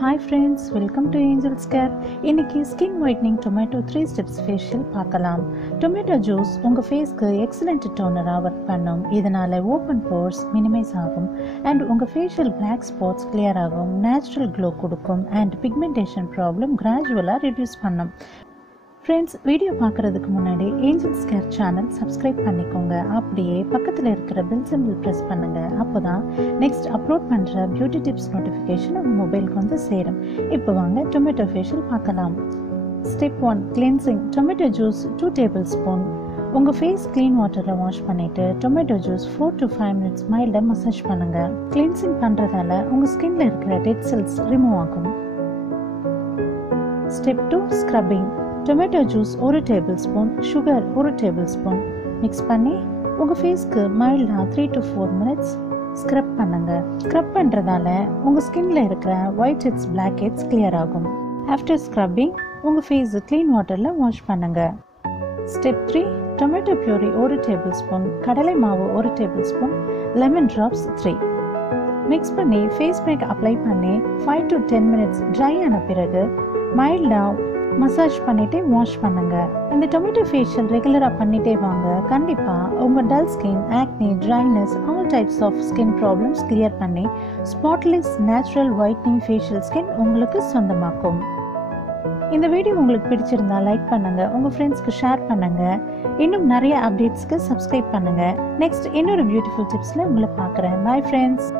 Hi friends, welcome to Angel's Care. இன்னைக்கு skin whitening tomato 3 steps facial பார்க்கலாம். Tomato juice உங்க ஃபேஸ்க்கு excellent டோனரா work பண்ணும். இதனால ஓப்பன் pores மினிமைஸ் ஆகும் and உங்க facial black spots clear ஆகும், natural glow கொடுக்கும் and pigmentation problem gradually reduce பண்ணும். Friends, வீடியோ பார்க்குறதுக்கு முன்னாடி ஏஞ்சல்ஸ் கேர் சேனல் சப்ஸ்கிரைப் பண்ணிக்கோங்க. அப்படியே பக்கத்தில் இருக்கிற பெல் சிம்பிள் ப்ரெஸ் பண்ணுங்கள். அப்போ தான் நெக்ஸ்ட் அப்லோட் பண்ணுற பியூட்டி டிப்ஸ் நோட்டிஃபிகேஷன் உங்கள் மொபைலுக்கு வந்து சேரும். இப்போ வாங்க டொமேட்டோ ஃபேஷியல் பார்க்கலாம். Step 1, cleansing. Tomato juice 2 table spoon. உங்கள் ஃபேஸ் க்ளீன் வாட்டரில் வாஷ் பண்ணிவிட்டு டொமேட்டோ ஜூஸ் 4 to 5 minutes மைல்டாக மசாஜ் பண்ணுங்கள். கிளென்சிங் பண்ணுறதால உங்கள் ஸ்கின்ல இருக்கிற டெட் செல்ஸ் ரிமூவ் ஆகும். Step 2, scrubbing. Tomato juice 1 table spoon, sugar 1 table spoon mix பண்ணி உங்கள் ஃபேஸ்க்கு மைல்டாக 3 to 4 minutes ஸ்க்ரப் பண்ணுங்க. ஸ்க்ரப் பண்ணுறதால உங்கள் ஸ்கின்ல இருக்கிற white heads, black heads clear ஆகும். ஆஃப்டர் ஸ்க்ரப்பிங் உங்கள் ஃபேஸ் க்ளீன் வாட்டரில் வாஷ் பண்ணுங்க. Step 3, tomato puree 1 tablespoon, கடலை மாவு 1 tablespoon, lemon drops 3 mix பண்ணி ஃபேஸ் பேக் அப்ளை பண்ணி 5 to 10 minutes ட்ரை ஆன பிறகு மைல்டாக மசாஜ் பண்ணிட்டே வாஷ் பண்ணுங்க. இந்த டொமேட்டோ ஃபேஷியல் ரெகுலராக பண்ணிட்டே வாங்க. கண்டிப்பாக உங்கள் dull skin, acne, dryness, all types of skin problems clear பண்ணி spotless natural whitening facial skin உங்களுக்கு சொந்தமாக்கும். இந்த வீடியோ உங்களுக்கு பிடிச்சிருந்தா லைக் பண்ணுங்க, உங்கள் ஃப்ரெண்ட்ஸ்க்கு ஷேர் பண்ணுங்க. இன்னும் நிறைய அப்டேட்ஸ்க்கு சப்ஸ்கிரைப் பண்ணுங்க. நெக்ஸ்ட் இன்னொரு பியூட்டிஃபுல் டிப்ஸில் உங்களை பார்க்குறேன். Bye friends.